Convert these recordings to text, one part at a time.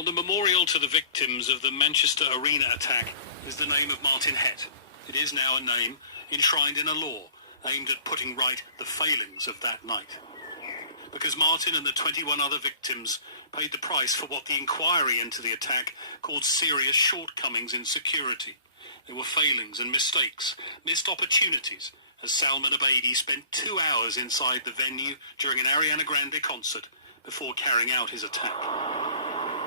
On the memorial to the victims of the Manchester Arena attack is the name of Martyn Het. It is now a name enshrined in a law aimed at putting right the failings of that night. Because Martyn and the 21 other victims paid the price for what the inquiry into the attack called serious shortcomings in security. There were failings and mistakes, missed opportunities, as Salman Abedi spent 2 hours inside the venue during an Ariana Grande concert before carrying out his attack.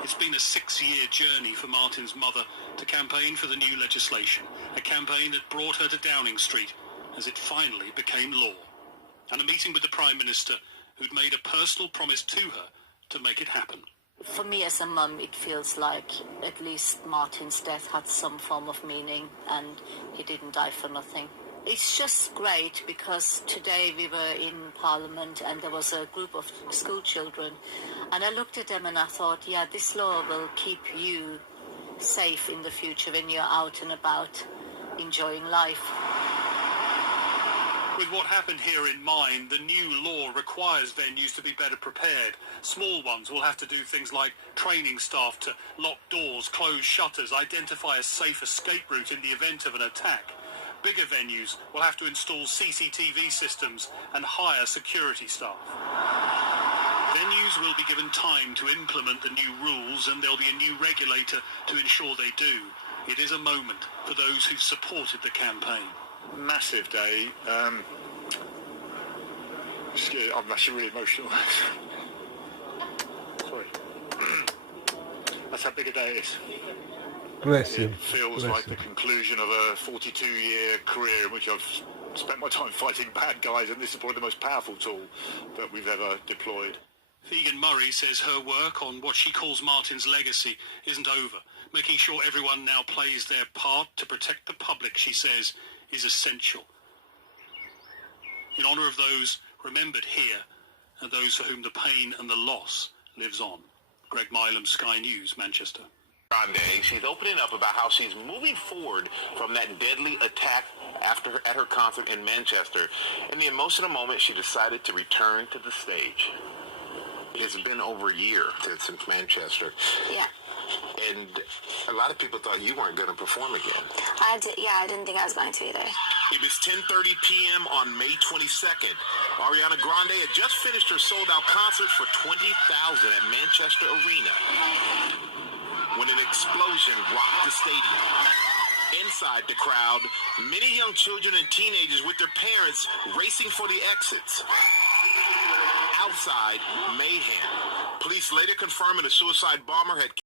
It's been a 6-year journey for Martyn's mother to campaign for the new legislation, a campaign that brought her to Downing Street as it finally became law, and a meeting with the Prime Minister who'd made a personal promise to her to make it happen. For me as a mum, it feels like at least Martyn's death had some form of meaning and he didn't die for nothing. It's just great because today we were in Parliament and there was a group of school children and I looked at them and I thought, yeah, this law will keep you safe in the future when you're out and about enjoying life. With what happened here in mind, the new law requires venues to be better prepared. Small ones will have to do things like training staff to lock doors, close shutters, identify a safe escape route in the event of an attack. Bigger venues will have to install CCTV systems and hire security staff. Venues will be given time to implement the new rules and there'll be a new regulator to ensure they do. It is a moment for those who've supported the campaign. Massive day. I'm actually really emotional. Sorry. That's how big a day it is. Bless him. It feels like the conclusion of a 42-year career in which I've spent my time fighting bad guys, and this is probably the most powerful tool that we've ever deployed. Vegan Murray says her work on what she calls Martyn's legacy isn't over. Making sure everyone now plays their part to protect the public, she says, is essential. In honour of those remembered here and those for whom the pain and the loss lives on. Greg Milam, Sky News, Manchester. Grande, she's opening up about how she's moving forward from that deadly attack at her concert in Manchester. In the emotional moment, she decided to return to the stage. It's been over a year since Manchester. Yeah. And a lot of people thought you weren't going to perform again. I didn't think I was going to either. It was 10:30 p.m. on May 22nd. Ariana Grande had just finished her sold-out concert for 20,000 at Manchester Arena when an explosion rocked the stadium. Inside the crowd, many young children and teenagers with their parents racing for the exits. Outside, mayhem. Police later confirming a suicide bomber had